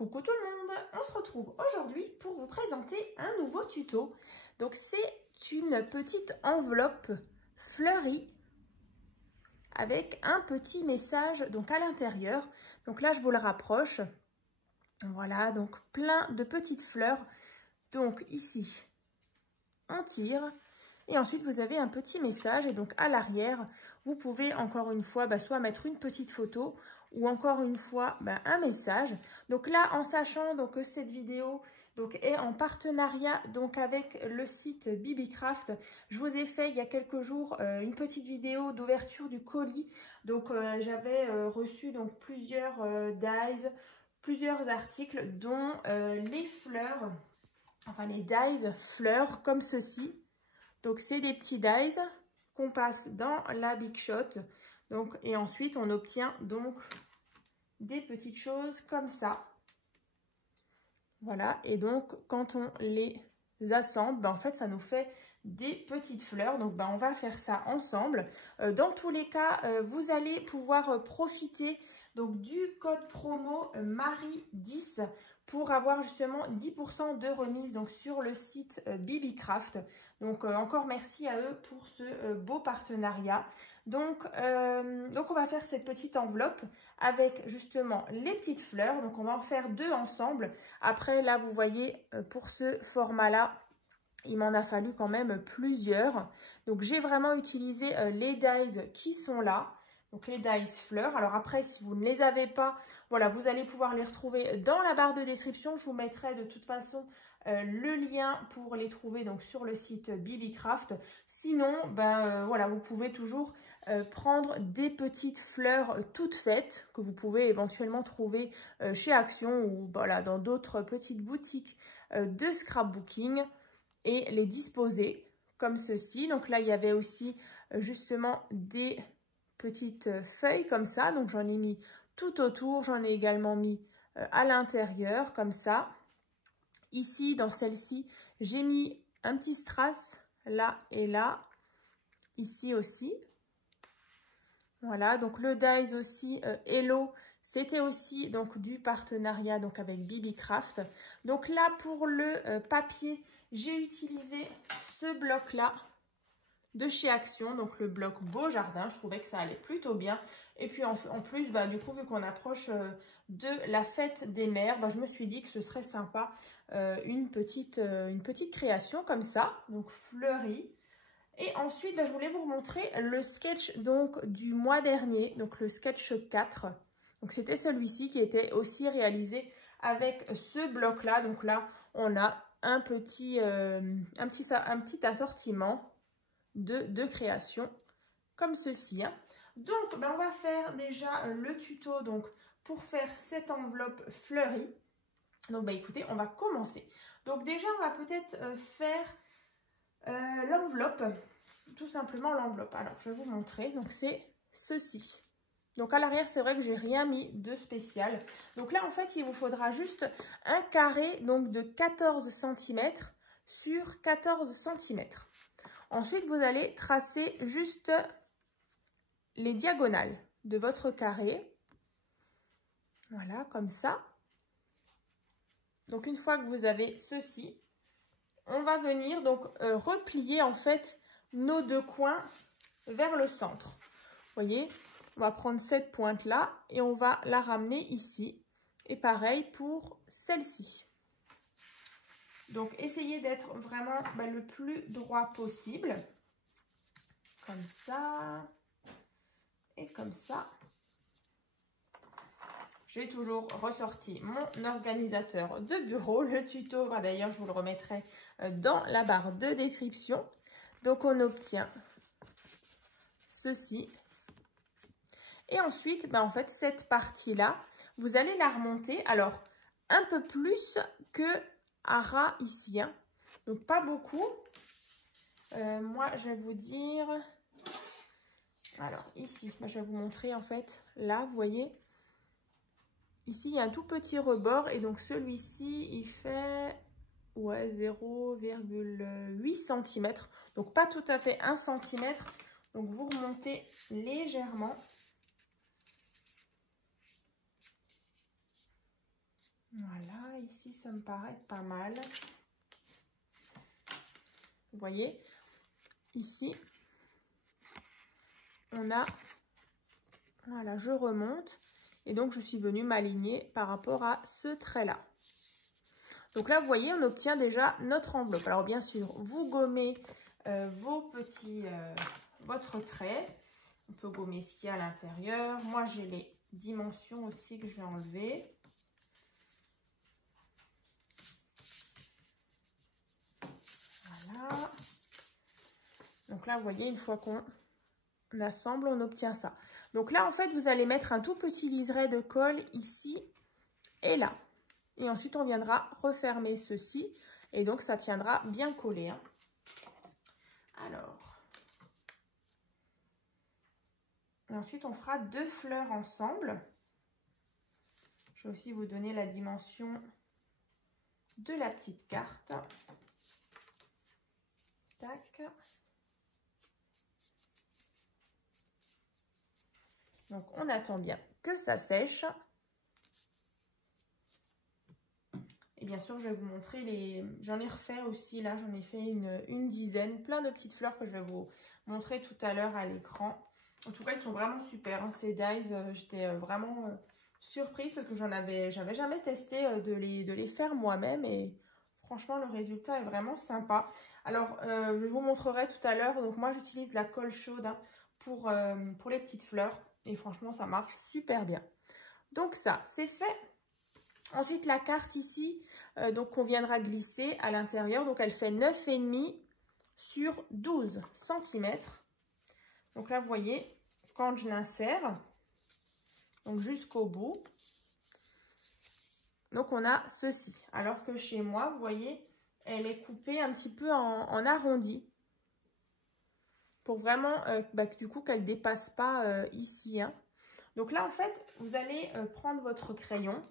Coucou tout le monde, on se retrouve aujourd'hui pour vous présenter un nouveau tuto. Donc c'est une petite enveloppe fleurie avec un petit message donc à l'intérieur. Donc là je vous le rapproche. Voilà, donc plein de petites fleurs. Donc ici on tire et ensuite vous avez un petit message et donc à l'arrière vous pouvez encore une fois soit mettre une petite photo ou encore une fois un message. Donc là, en sachant donc que cette vidéo est en partenariat donc avec le site Bibicraft, je vous ai fait il y a quelques jours une petite vidéo d'ouverture du colis. Donc j'avais reçu donc plusieurs dies, plusieurs articles dont les fleurs, enfin les dies fleurs comme ceci. Donc c'est des petits dies qu'on passe dans la Big Shot. Donc, et ensuite, on obtient donc des petites choses comme ça. Voilà, et donc quand on les assemble, en fait, ça nous fait des petites fleurs. Donc, on va faire ça ensemble. Dans tous les cas, vous allez pouvoir profiter donc du code promo Marie10 pour avoir justement 10% de remise donc sur le site Bibicraft. Donc encore merci à eux pour ce beau partenariat. Donc on va faire cette petite enveloppe avec justement les petites fleurs. Donc on va en faire deux ensemble. Après là vous voyez pour ce format là, il m'en a fallu quand même plusieurs. Donc j'ai vraiment utilisé les dies qui sont là. Donc les dies fleurs. Alors après, si vous ne les avez pas, voilà, vous allez pouvoir les retrouver dans la barre de description. Je vous mettrai de toute façon le lien pour les trouver donc sur le site Bibicraft. Sinon, voilà, vous pouvez toujours prendre des petites fleurs toutes faites que vous pouvez éventuellement trouver chez Action ou voilà, dans d'autres petites boutiques de scrapbooking et les disposer comme ceci. Donc là, il y avait aussi justement des petites feuilles comme ça, donc j'en ai mis tout autour, j'en ai également mis à l'intérieur comme ça. Ici dans celle-ci j'ai mis un petit strass là et là, ici aussi. Voilà, donc le dies aussi Hello, c'était aussi donc du partenariat donc avec Bibicraft. Donc là pour le papier, j'ai utilisé ce bloc là de chez Action, donc le bloc Beau Jardin. Je trouvais que ça allait plutôt bien. Et puis en plus, du coup, vu qu'on approche de la fête des mères, je me suis dit que ce serait sympa une petite création comme ça, donc fleurie. Et ensuite, je voulais vous montrer le sketch donc du mois dernier, donc le sketch 4. Donc c'était celui-ci qui était aussi réalisé avec ce bloc-là. Donc là, on a un petit assortiment de création comme ceci. Donc on va faire déjà le tuto donc pour faire cette enveloppe fleurie. Donc écoutez, on va commencer. Donc déjà on va peut-être faire l'enveloppe, tout simplement l'enveloppe. Alors je vais vous montrer, donc c'est ceci. Donc à l'arrière c'est vrai que j'ai rien mis de spécial. Donc là en fait il vous faudra juste un carré donc de 14 cm sur 14 cm. Ensuite, vous allez tracer juste les diagonales de votre carré. Voilà, comme ça. Donc, une fois que vous avez ceci, on va venir donc replier en fait nos deux coins vers le centre. Vous voyez, on va prendre cette pointe-là et on va la ramener ici. Et pareil pour celle-ci. Donc, essayez d'être vraiment le plus droit possible. Comme ça. Et comme ça. J'ai toujours ressorti mon organisateur de bureau. Le tuto, d'ailleurs, je vous le remettrai dans la barre de description. Donc, on obtient ceci. Et ensuite, en fait, cette partie-là, vous allez la remonter. Alors, un peu plus que à ras ici, donc pas beaucoup. Moi je vais vous dire, alors ici je vais vous montrer en fait là, vous voyez ici il y a un tout petit rebord et donc celui-ci il fait 0,8 cm, donc pas tout à fait 1 cm. Donc vous remontez légèrement. Voilà, ici, ça me paraît pas mal. Vous voyez, ici, on a... Voilà, je remonte. Et donc, je suis venue m'aligner par rapport à ce trait-là. Donc là, vous voyez, on obtient déjà notre enveloppe. Alors, bien sûr, vous gommez votre trait. On peut gommer ce qu'il y a à l'intérieur. Moi, j'ai les dimensions aussi que je vais enlever. Voilà. Donc là, vous voyez, une fois qu'on assemble, on obtient ça. Donc là, en fait, vous allez mettre un tout petit liseré de colle ici et là. Et ensuite, on viendra refermer ceci. Et donc, ça tiendra bien collé. Hein. Alors. Et ensuite, on fera 2 fleurs ensemble. Je vais aussi vous donner la dimension de la petite carte. Tac. Donc, on attend bien que ça sèche. Et bien sûr, je vais vous montrer les... J'en ai refait aussi, là, j'en ai fait une dizaine. Plein de petites fleurs que je vais vous montrer tout à l'heure à l'écran. En tout cas, ils sont vraiment super. Hein, ces dies, j'étais vraiment surprise parce que j'avais jamais testé de les faire moi-même. Et franchement, le résultat est vraiment sympa. Alors, je vous montrerai tout à l'heure. Donc, moi, j'utilise la colle chaude hein, pour les petites fleurs. Et franchement, ça marche super bien. Donc, ça, c'est fait. Ensuite, la carte ici, donc on viendra glisser à l'intérieur. Donc, elle fait 9,5 sur 12 cm. Donc là, vous voyez, quand je l'insère, donc jusqu'au bout, donc on a ceci. Alors que chez moi, vous voyez, elle est coupée un petit peu en arrondi. Pour vraiment, du coup, qu'elle ne dépasse pas ici. Hein. Donc là, en fait, vous allez prendre votre crayon.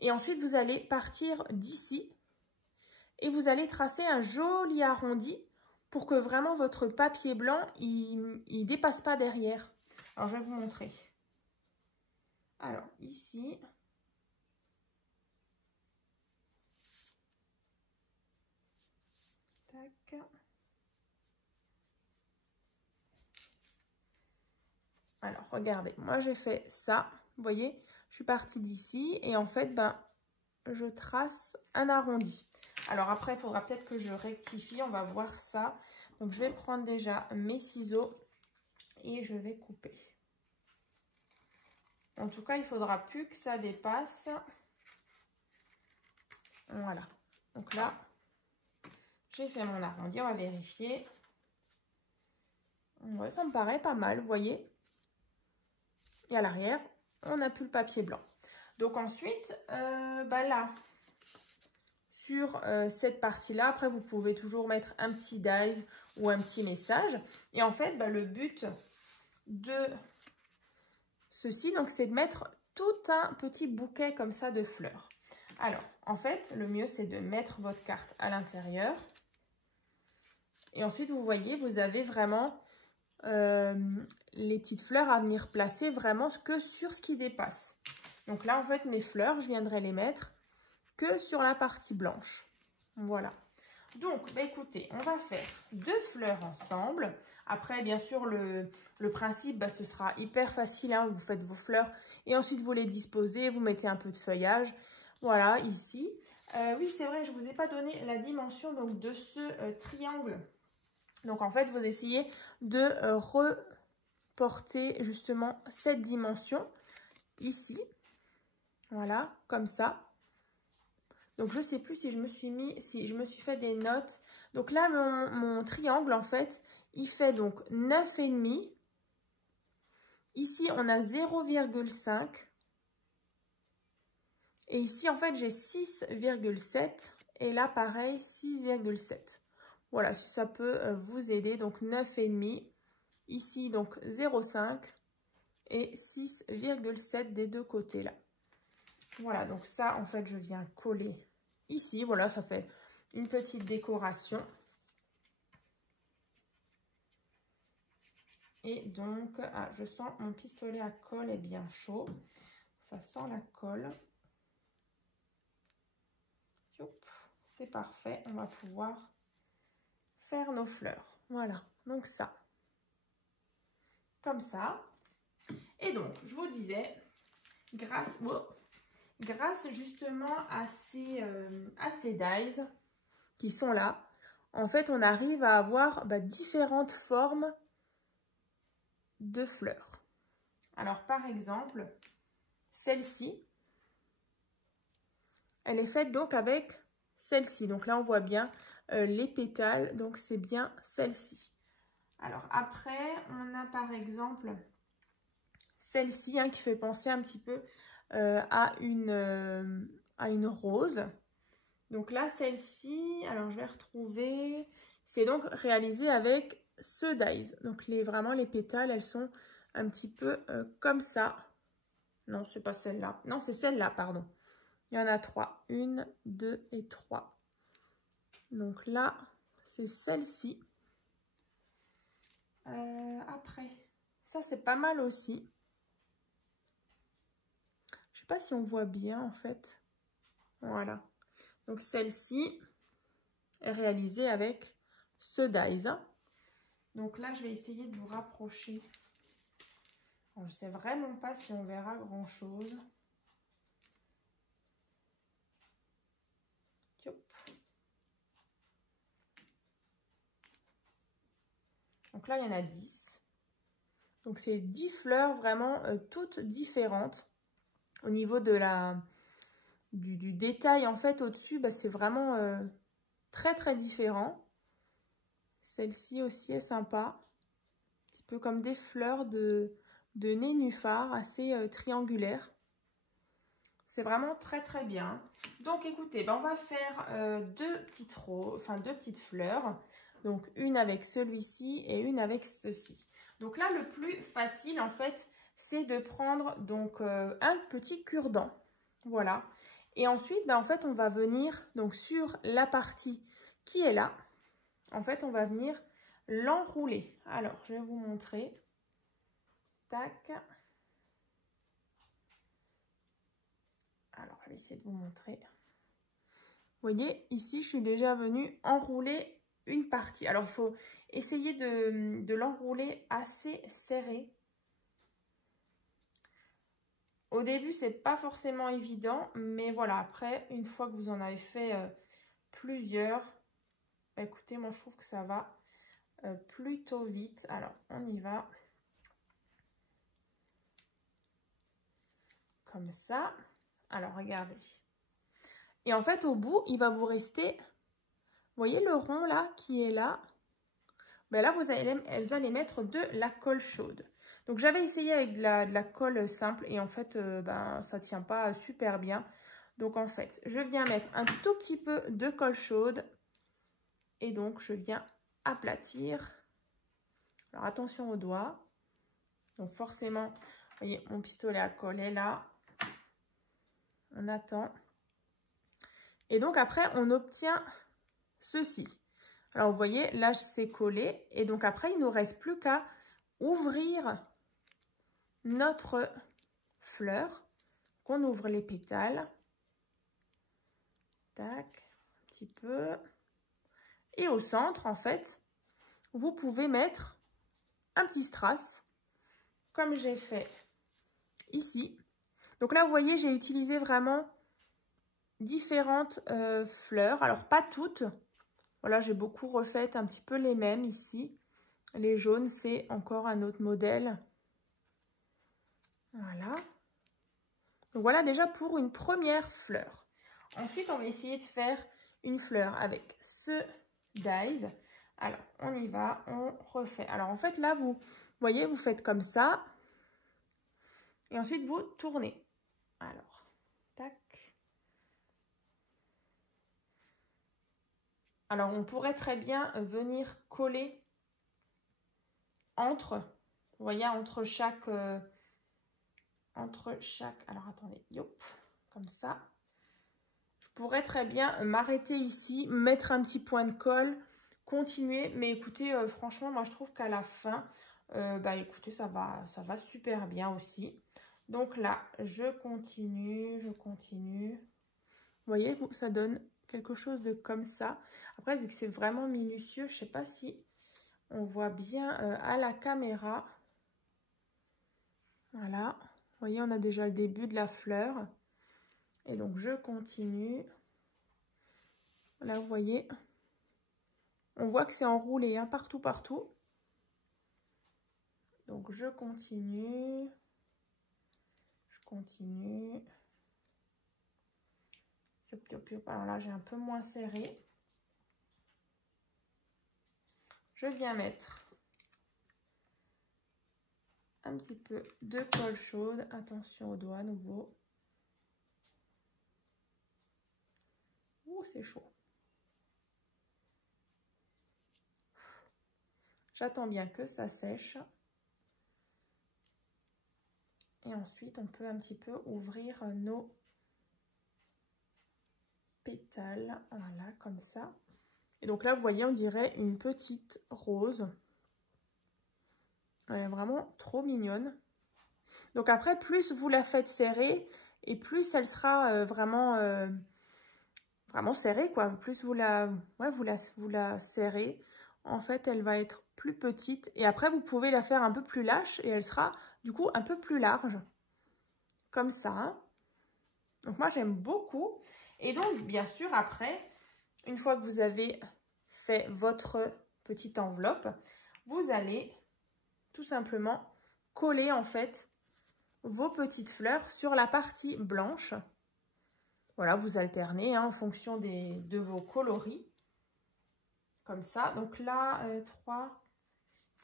Et ensuite, vous allez partir d'ici et vous allez tracer un joli arrondi pour que vraiment votre papier blanc, il dépasse pas derrière. Alors, je vais vous montrer. Alors, ici. Tac. Alors, regardez, moi j'ai fait ça. Vous voyez, je suis partie d'ici et en fait, je trace un arrondi. Alors après, il faudra peut-être que je rectifie, on va voir ça. Donc, je vais prendre déjà mes ciseaux et je vais couper. En tout cas, il ne faudra plus que ça dépasse. Voilà. Donc là, j'ai fait mon arrondi, on va vérifier. Ouais, ça me paraît pas mal, vous voyez. Et à l'arrière, on n'a plus le papier blanc. Donc ensuite, là, sur cette partie-là, après vous pouvez toujours mettre un petit dies ou un petit message. Et en fait, le but de ceci, donc c'est de mettre tout un petit bouquet comme ça de fleurs. Alors, en fait, le mieux c'est de mettre votre carte à l'intérieur. Et ensuite, vous voyez, vous avez vraiment les petites fleurs à venir placer vraiment que sur ce qui dépasse. Donc là, en fait, mes fleurs, je viendrai les mettre que sur la partie blanche. Voilà. Donc, écoutez, on va faire 2 fleurs ensemble. Après, bien sûr, le principe, ce sera hyper facile. Hein. Vous faites vos fleurs et ensuite, vous les disposez. Vous mettez un peu de feuillage. Voilà, ici. Oui, c'est vrai, je ne vous ai pas donné la dimension donc, de ce triangle. Donc, en fait, vous essayez de reporter justement cette dimension ici. Voilà, comme ça. Donc, je ne sais plus si je me suis fait des notes. Donc là, mon triangle, en fait, il fait donc 9,5. Ici, on a 0,5. Et ici, en fait, j'ai 6,7. Et là, pareil, 6,7. Voilà, si ça peut vous aider. Donc, 9,5. Ici, donc 0,5. Et 6,7 des deux côtés, là. Voilà, donc ça, en fait, je viens coller ici. Voilà, ça fait une petite décoration. Et donc, je sens mon pistolet à colle est bien chaud. Ça sent la colle. c'est parfait. On va pouvoir faire nos fleurs. Voilà, donc ça. Comme ça. Et donc, je vous disais, grâce justement à ces dies qui sont là, en fait, on arrive à avoir différentes formes de fleurs. Alors, par exemple, celle-ci, elle est faite donc avec celle-ci. Donc là, on voit bien les pétales, donc c'est bien celle-ci. Alors après, on a par exemple celle-ci qui fait penser un petit peu à une rose. Donc là, celle-ci, alors je vais retrouver, c'est donc réalisé avec ce dies. Donc vraiment les pétales, elles sont un petit peu comme ça. Non, c'est pas celle-là. Non, c'est celle-là, pardon. Il y en a 3. 1, 2 et 3. Donc là, c'est celle-ci. Après, ça c'est pas mal aussi. Je sais pas si on voit bien en fait. Voilà. Donc celle-ci est réalisée avec ce dies. Donc là, je vais essayer de vous rapprocher. Alors, je sais vraiment pas si on verra grand chose. Donc là, il y en a 10. Donc, c'est 10 fleurs vraiment toutes différentes. Au niveau de du détail, en fait, au-dessus, c'est vraiment très, très différent. Celle-ci aussi est sympa. Un petit peu comme des fleurs de nénuphar, assez triangulaires. C'est vraiment très, très bien. Donc, écoutez, on va faire deux petites fleurs. Donc, une avec celui-ci et une avec ceci. Donc là, le plus facile, en fait, c'est de prendre donc un petit cure-dent. Voilà. Et ensuite, en fait, on va venir donc sur la partie qui est là. En fait, on va venir l'enrouler. Alors, je vais vous montrer. Tac. Alors, je vais essayer de vous montrer. Vous voyez, ici, je suis déjà venue enrouler une partie. Alors, il faut essayer de l'enrouler assez serré. Au début, c'est pas forcément évident, mais voilà, après, une fois que vous en avez fait plusieurs, écoutez, moi, je trouve que ça va plutôt vite. Alors, on y va. Comme ça. Alors, regardez. Et en fait, au bout, il va vous rester, vous voyez le rond là, qui est là. Là, vous allez mettre de la colle chaude. Donc, j'avais essayé avec de la colle simple et en fait, ça ne tient pas super bien. Donc, en fait, je viens mettre un tout petit peu de colle chaude et donc, je viens aplatir. Alors, attention aux doigts. Donc, forcément, vous voyez, mon pistolet à colle est là. On attend. Et donc, après, on obtient ceci. Alors, vous voyez, là, c'est collé. Et donc, après, il ne nous reste plus qu'à ouvrir notre fleur. On ouvre les pétales. Tac, un petit peu. Et au centre, en fait, vous pouvez mettre un petit strass, comme j'ai fait ici. Donc là, vous voyez, j'ai utilisé vraiment différentes fleurs. Alors, pas toutes. Voilà, j'ai beaucoup refait un petit peu les mêmes ici. Les jaunes, c'est encore un autre modèle. Voilà. Donc voilà déjà pour une première fleur. Ensuite, on va essayer de faire une fleur avec ce dies. Alors, on y va, on refait. Alors, en fait, là, vous voyez, vous faites comme ça. Et ensuite, vous tournez. Alors, tac. Alors, on pourrait très bien venir coller entre, vous voyez, entre chaque, alors attendez, yop, comme ça. Je pourrais très bien m'arrêter ici, mettre un petit point de colle, continuer, mais écoutez, franchement, moi je trouve qu'à la fin, écoutez, ça va super bien aussi. Donc là, je continue. voyez, ça donne quelque chose de comme ça. Après, vu que c'est vraiment minutieux, je ne sais pas si on voit bien à la caméra. Voilà, vous voyez, on a déjà le début de la fleur. Et donc, je continue. Là, vous voyez, on voit que c'est enroulé hein, partout, partout. Donc, je continue. Je continue. Alors là, j'ai un peu moins serré. Je viens mettre un petit peu de colle chaude. Attention aux doigts à nouveau. Ouh, c'est chaud. J'attends bien que ça sèche. Et ensuite, on peut un petit peu ouvrir nos pétales. Voilà, comme ça. Et donc là, vous voyez, on dirait une petite rose. Elle est vraiment trop mignonne. Donc après, plus vous la faites serrer, et plus elle sera vraiment serrée, quoi. Plus vous la serrez, en fait, elle va être plus petite. Et après, vous pouvez la faire un peu plus lâche, et elle sera, du coup, un peu plus large. Comme ça. Hein. Donc moi, j'aime beaucoup. Et donc, bien sûr, après, une fois que vous avez fait votre petite enveloppe, vous allez tout simplement coller en fait vos petites fleurs sur la partie blanche. Voilà, vous alternez hein, en fonction de vos coloris. Comme ça. Donc là, 3,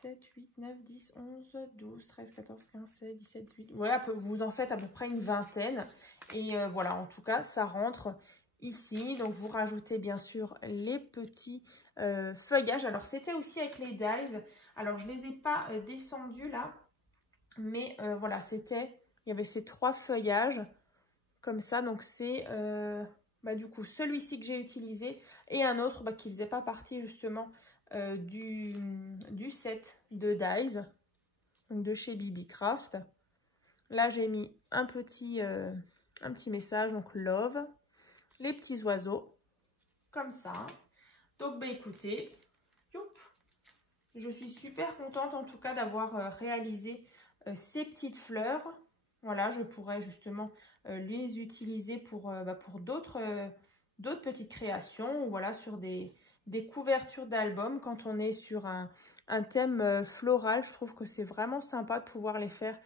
7, 8, 9, 10, 11, 12, 13, 14, 15, 16, 17, 18. Voilà, vous en faites à peu près une vingtaine. Et voilà, en tout cas, ça rentre ici. Donc, vous rajoutez bien sûr les petits feuillages. Alors, c'était aussi avec les dies. Alors, je ne les ai pas descendus là. Mais voilà, il y avait ces 3 feuillages comme ça. Donc, c'est du coup celui-ci que j'ai utilisé et un autre qui ne faisait pas partie justement du set de dies. Donc, de chez Bibicraft. Là, j'ai mis un petit message, donc love. Les petits oiseaux, comme ça. Donc, écoutez, je suis super contente en tout cas d'avoir réalisé ces petites fleurs. Voilà, je pourrais justement les utiliser pour d'autres petites créations. Ou voilà, sur des couvertures d'albums. Quand on est sur un thème floral, je trouve que c'est vraiment sympa de pouvoir les faire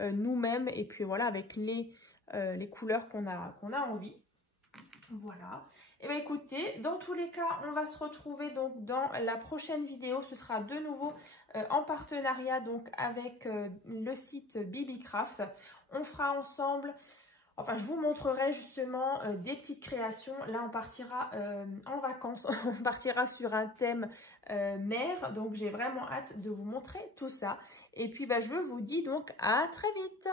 nous-mêmes. Et puis voilà, avec les couleurs qu'on a envie. Voilà. Et bien écoutez, dans tous les cas, on va se retrouver donc dans la prochaine vidéo. Ce sera de nouveau en partenariat donc avec le site Bibicraft. On fera ensemble, enfin je vous montrerai justement des petites créations. Là on partira en vacances, on partira sur un thème mer. Donc j'ai vraiment hâte de vous montrer tout ça. Et puis je vous dis donc à très vite.